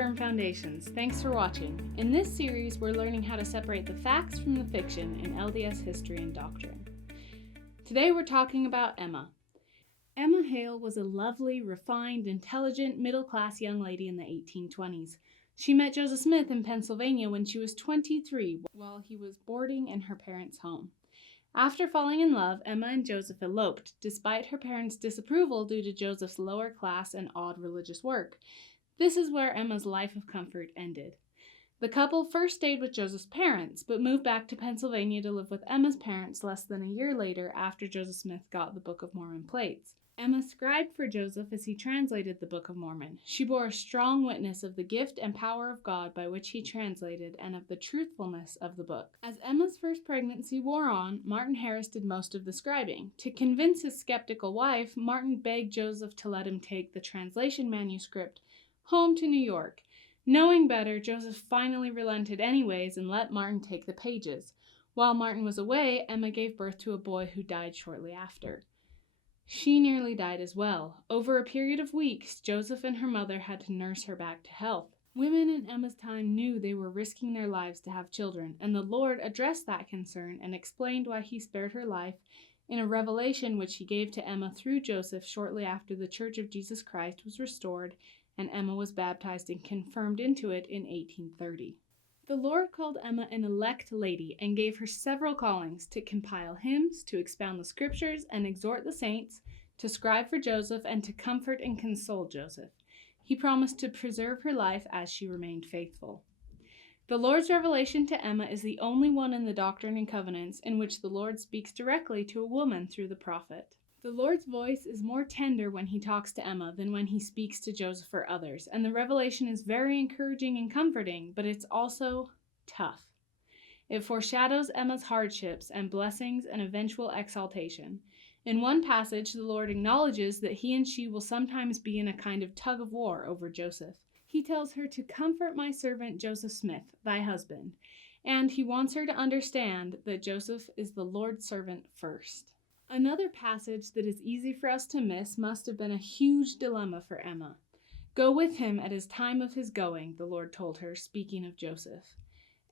firm foundations. Thanks for watching. In this series, we're learning how to separate the facts from the fiction in LDS history and doctrine. Today we're talking about Emma. Emma Hale was a lovely, refined, intelligent, middle-class young lady in the 1820s. She met Joseph Smith in Pennsylvania when she was 23 while he was boarding in her parents' home. After falling in love, Emma and Joseph eloped, despite her parents' disapproval due to Joseph's lower class and odd religious work. This is where Emma's life of comfort ended. The couple first stayed with Joseph's parents, but moved back to Pennsylvania to live with Emma's parents less than a year later after Joseph Smith got the Book of Mormon plates. Emma scribed for Joseph as he translated the Book of Mormon. She bore a strong witness of the gift and power of God by which he translated and of the truthfulness of the book. As Emma's first pregnancy wore on, Martin Harris did most of the scribing. To convince his skeptical wife, Martin begged Joseph to let him take the translation manuscript home to New York. Knowing better, Joseph finally relented anyways and let Martin take the pages. While Martin was away, Emma gave birth to a boy who died shortly after. She nearly died as well. Over a period of weeks, Joseph and her mother had to nurse her back to health. Women in Emma's time knew they were risking their lives to have children, and the Lord addressed that concern and explained why he spared her life in a revelation which he gave to Emma through Joseph shortly after the Church of Jesus Christ was restored and Emma was baptized and confirmed into it in 1830. The Lord called Emma an elect lady and gave her several callings: to compile hymns, to expound the scriptures and exhort the saints, to scribe for Joseph, and to comfort and console Joseph. He promised to preserve her life as she remained faithful. The Lord's revelation to Emma is the only one in the Doctrine and Covenants in which the Lord speaks directly to a woman through the prophet. The Lord's voice is more tender when he talks to Emma than when he speaks to Joseph or others, and the revelation is very encouraging and comforting, but it's also tough. It foreshadows Emma's hardships and blessings and eventual exaltation. In one passage, the Lord acknowledges that he and she will sometimes be in a kind of tug of war over Joseph. He tells her to comfort my servant Joseph Smith, thy husband, and he wants her to understand that Joseph is the Lord's servant first. Another passage that is easy for us to miss must have been a huge dilemma for Emma. Go with him at his time of his going, the Lord told her, speaking of Joseph.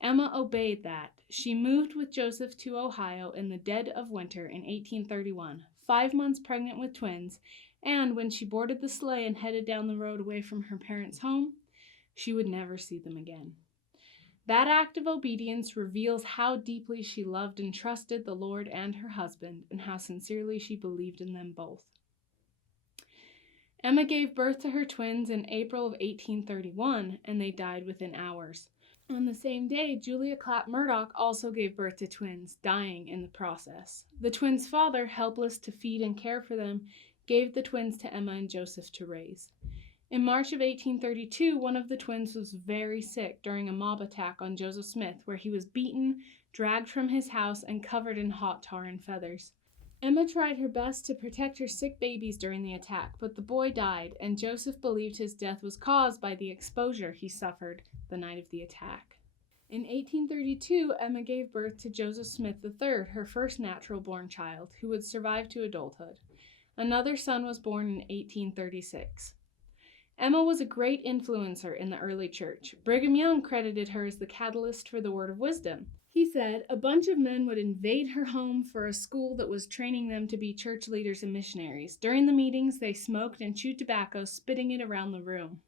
Emma obeyed that. She moved with Joseph to Ohio in the dead of winter in 1831, 5 months pregnant with twins, and when she boarded the sleigh and headed down the road away from her parents' home, she would never see them again. That act of obedience reveals how deeply she loved and trusted the Lord and her husband, and how sincerely she believed in them both. Emma gave birth to her twins in April of 1831, and they died within hours. On the same day, Julia Clapp Murdoch also gave birth to twins, dying in the process. The twins' father, helpless to feed and care for them, gave the twins to Emma and Joseph to raise. In March of 1832, one of the twins was very sick during a mob attack on Joseph Smith, where he was beaten, dragged from his house, and covered in hot tar and feathers. Emma tried her best to protect her sick babies during the attack, but the boy died, and Joseph believed his death was caused by the exposure he suffered the night of the attack. In 1832, Emma gave birth to Joseph Smith III, her first natural-born child, who would survive to adulthood. Another son was born in 1836. Emma was a great influencer in the early church. Brigham Young credited her as the catalyst for the word of wisdom. He said, a bunch of men would invade her home for a school that was training them to be church leaders and missionaries. During the meetings, they smoked and chewed tobacco, spitting it around the room.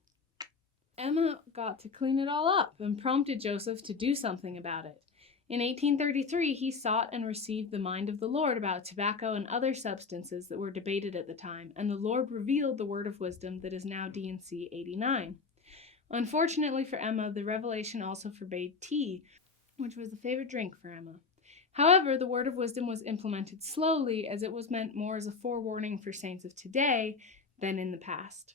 Emma got to clean it all up and prompted Joseph to do something about it. In 1833, he sought and received the mind of the Lord about tobacco and other substances that were debated at the time, and the Lord revealed the word of wisdom that is now D&C 89. Unfortunately for Emma, the revelation also forbade tea, which was a favorite drink for Emma. However, the word of wisdom was implemented slowly, as it was meant more as a forewarning for saints of today than in the past.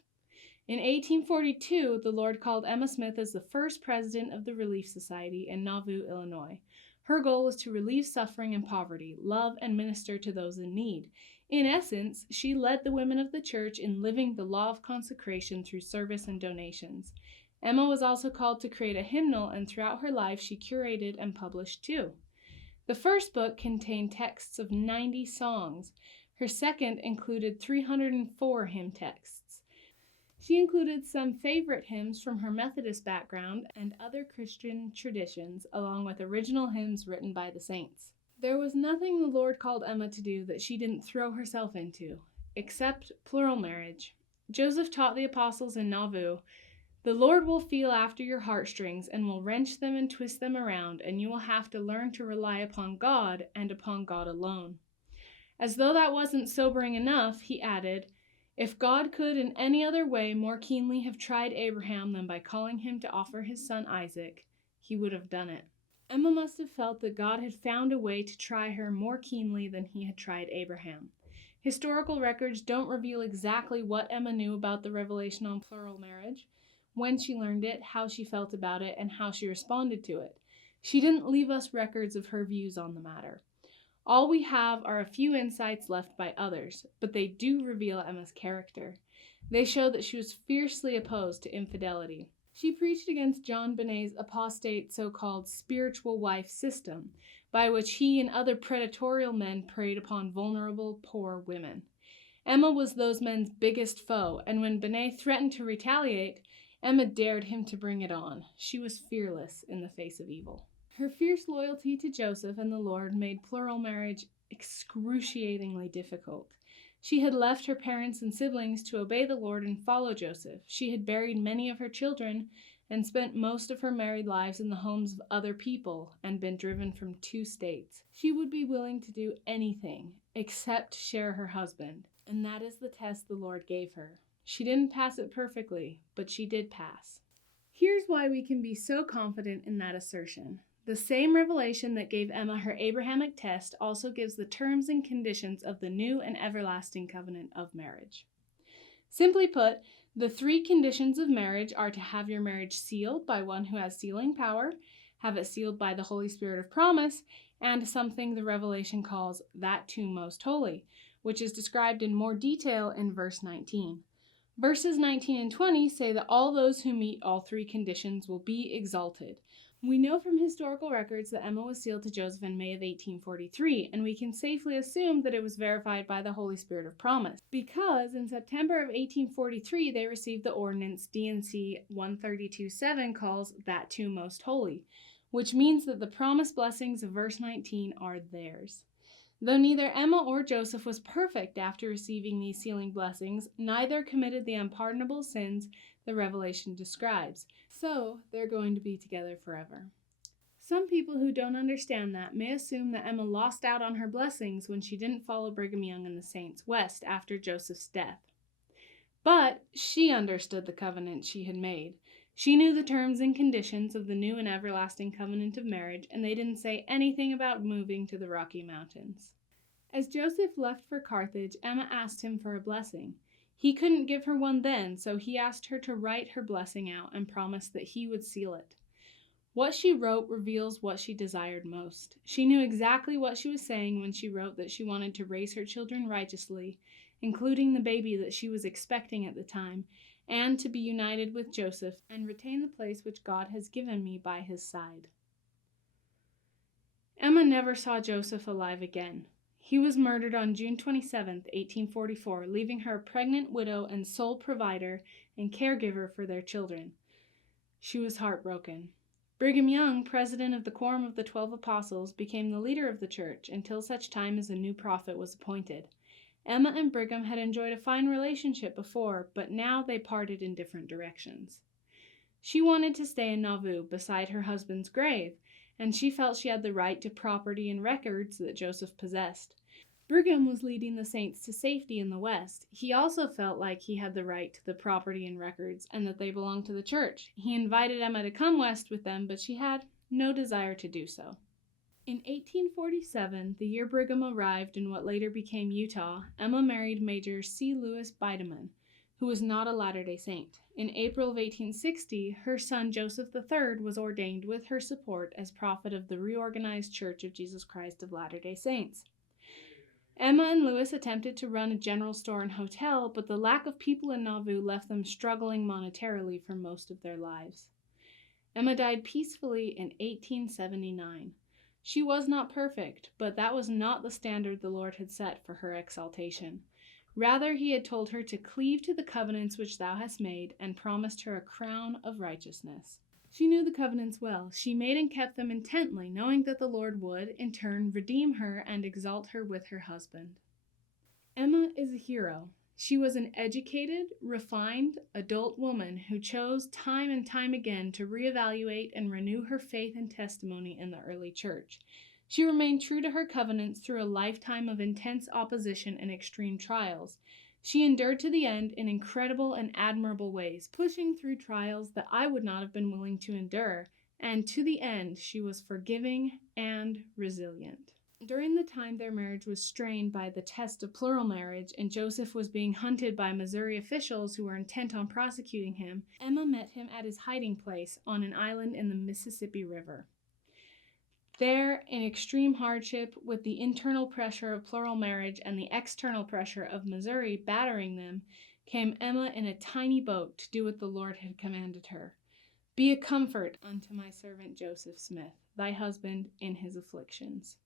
In 1842, the Lord called Emma Smith as the first president of the Relief Society in Nauvoo, Illinois. Her goal was to relieve suffering and poverty, love and minister to those in need. In essence, she led the women of the church in living the law of consecration through service and donations. Emma was also called to create a hymnal, and throughout her life she curated and published 2. The first book contained texts of 90 songs. Her second included 304 hymn texts. She included some favorite hymns from her Methodist background and other Christian traditions, along with original hymns written by the saints. There was nothing the Lord called Emma to do that she didn't throw herself into, except plural marriage. Joseph taught the apostles in Nauvoo, "The Lord will feel after your heartstrings and will wrench them and twist them around, and you will have to learn to rely upon God and upon God alone." As though that wasn't sobering enough, he added, "If God could in any other way more keenly have tried Abraham than by calling him to offer his son Isaac, he would have done it." Emma must have felt that God had found a way to try her more keenly than he had tried Abraham. Historical records don't reveal exactly what Emma knew about the revelation on plural marriage, when she learned it, how she felt about it, and how she responded to it. She didn't leave us records of her views on the matter. All we have are a few insights left by others, but they do reveal Emma's character. They show that she was fiercely opposed to infidelity. She preached against John Benet's apostate so-called spiritual wife system, by which he and other predatorial men preyed upon vulnerable, poor women. Emma was those men's biggest foe, and when Benet threatened to retaliate, Emma dared him to bring it on. She was fearless in the face of evil. Her fierce loyalty to Joseph and the Lord made plural marriage excruciatingly difficult. She had left her parents and siblings to obey the Lord and follow Joseph. She had buried many of her children and spent most of her married lives in the homes of other people and been driven from 2 states. She would be willing to do anything except share her husband, and that is the test the Lord gave her. She didn't pass it perfectly, but she did pass. Here's why we can be so confident in that assertion. The same revelation that gave Emma her Abrahamic test also gives the terms and conditions of the new and everlasting covenant of marriage. Simply put, the 3 conditions of marriage are to have your marriage sealed by one who has sealing power, have it sealed by the Holy Spirit of promise, and something the Revelation calls that too most holy, which is described in more detail in verse 19. Verses 19 and 20 say that all those who meet all 3 conditions will be exalted. We know from historical records that Emma was sealed to Joseph in May of 1843, and we can safely assume that it was verified by the Holy Spirit of promise, because in September of 1843 they received the ordinance D&C 132:7 calls that too most holy, which means that the promised blessings of verse 19 are theirs. Though neither Emma or Joseph was perfect after receiving these sealing blessings, neither committed the unpardonable sins the Revelation describes, so they're going to be together forever. Some people who don't understand that may assume that Emma lost out on her blessings when she didn't follow Brigham Young and the Saints west after Joseph's death. But she understood the covenant she had made. She knew the terms and conditions of the new and everlasting covenant of marriage, and they didn't say anything about moving to the Rocky Mountains. As Joseph left for Carthage, Emma asked him for a blessing. He couldn't give her one then, so he asked her to write her blessing out and promised that he would seal it. What she wrote reveals what she desired most. She knew exactly what she was saying when she wrote that she wanted to raise her children righteously, including the baby that she was expecting at the time, and to be united with Joseph and retain the place which God has given me by his side. Emma never saw Joseph alive again. He was murdered on June 27, 1844, leaving her a pregnant widow and sole provider and caregiver for their children. She was heartbroken. Brigham Young, president of the Quorum of the 12 Apostles, became the leader of the church until such time as a new prophet was appointed. Emma and Brigham had enjoyed a fine relationship before, but now they parted in different directions. She wanted to stay in Nauvoo beside her husband's grave, and she felt she had the right to property and records that Joseph possessed. Brigham was leading the saints to safety in the West. He also felt like he had the right to the property and records and that they belonged to the church. He invited Emma to come west with them, but she had no desire to do so. In 1847, the year Brigham arrived in what later became Utah, Emma married Major C. Lewis Bideman, who was not a Latter-day Saint. In April of 1860, her son Joseph III was ordained with her support as prophet of the reorganized Church of Jesus Christ of Latter-day Saints. Emma and Lewis attempted to run a general store and hotel, but the lack of people in Nauvoo left them struggling monetarily for most of their lives. Emma died peacefully in 1879. She was not perfect, but that was not the standard the Lord had set for her exaltation. Rather, he had told her to cleave to the covenants which thou hast made, and promised her a crown of righteousness. She knew the covenants well. She made and kept them intently, knowing that the Lord would, in turn, redeem her and exalt her with her husband. Emma is a hero. She was an educated, refined, adult woman who chose time and time again to reevaluate and renew her faith and testimony in the early church. She remained true to her covenants through a lifetime of intense opposition and extreme trials. She endured to the end in incredible and admirable ways, pushing through trials that I would not have been willing to endure, and to the end she was forgiving and resilient. During the time their marriage was strained by the test of plural marriage and Joseph was being hunted by Missouri officials who were intent on prosecuting him, Emma met him at his hiding place on an island in the Mississippi River. There, in extreme hardship, with the internal pressure of plural marriage and the external pressure of Missouri battering them, came Emma in a tiny boat to do what the Lord had commanded her. Be a comfort unto my servant Joseph Smith, thy husband, in his afflictions.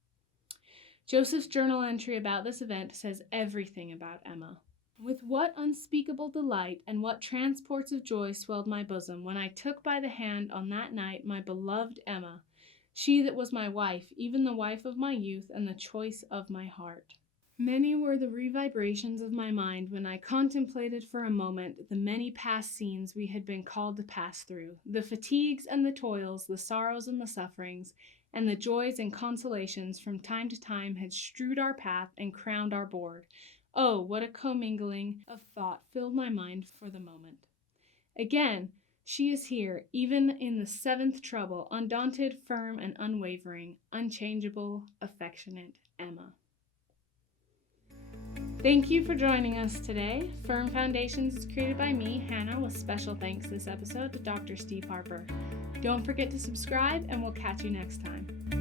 Joseph's journal entry about this event says everything about Emma. With what unspeakable delight and what transports of joy swelled my bosom when I took by the hand on that night my beloved Emma, she that was my wife, even the wife of my youth and the choice of my heart. Many were the revibrations of my mind when I contemplated for a moment the many past scenes we had been called to pass through, the fatigues and the toils, the sorrows and the sufferings, and the joys and consolations from time to time had strewed our path and crowned our board. Oh, what a commingling of thought filled my mind for the moment. Again, she is here, even in the seventh trouble, undaunted, firm, and unwavering, unchangeable, affectionate Emma. Thank you for joining us today. Firm Foundations is created by me, Hannah, with special thanks this episode to Dr. Steve Harper. Don't forget to subscribe, and we'll catch you next time.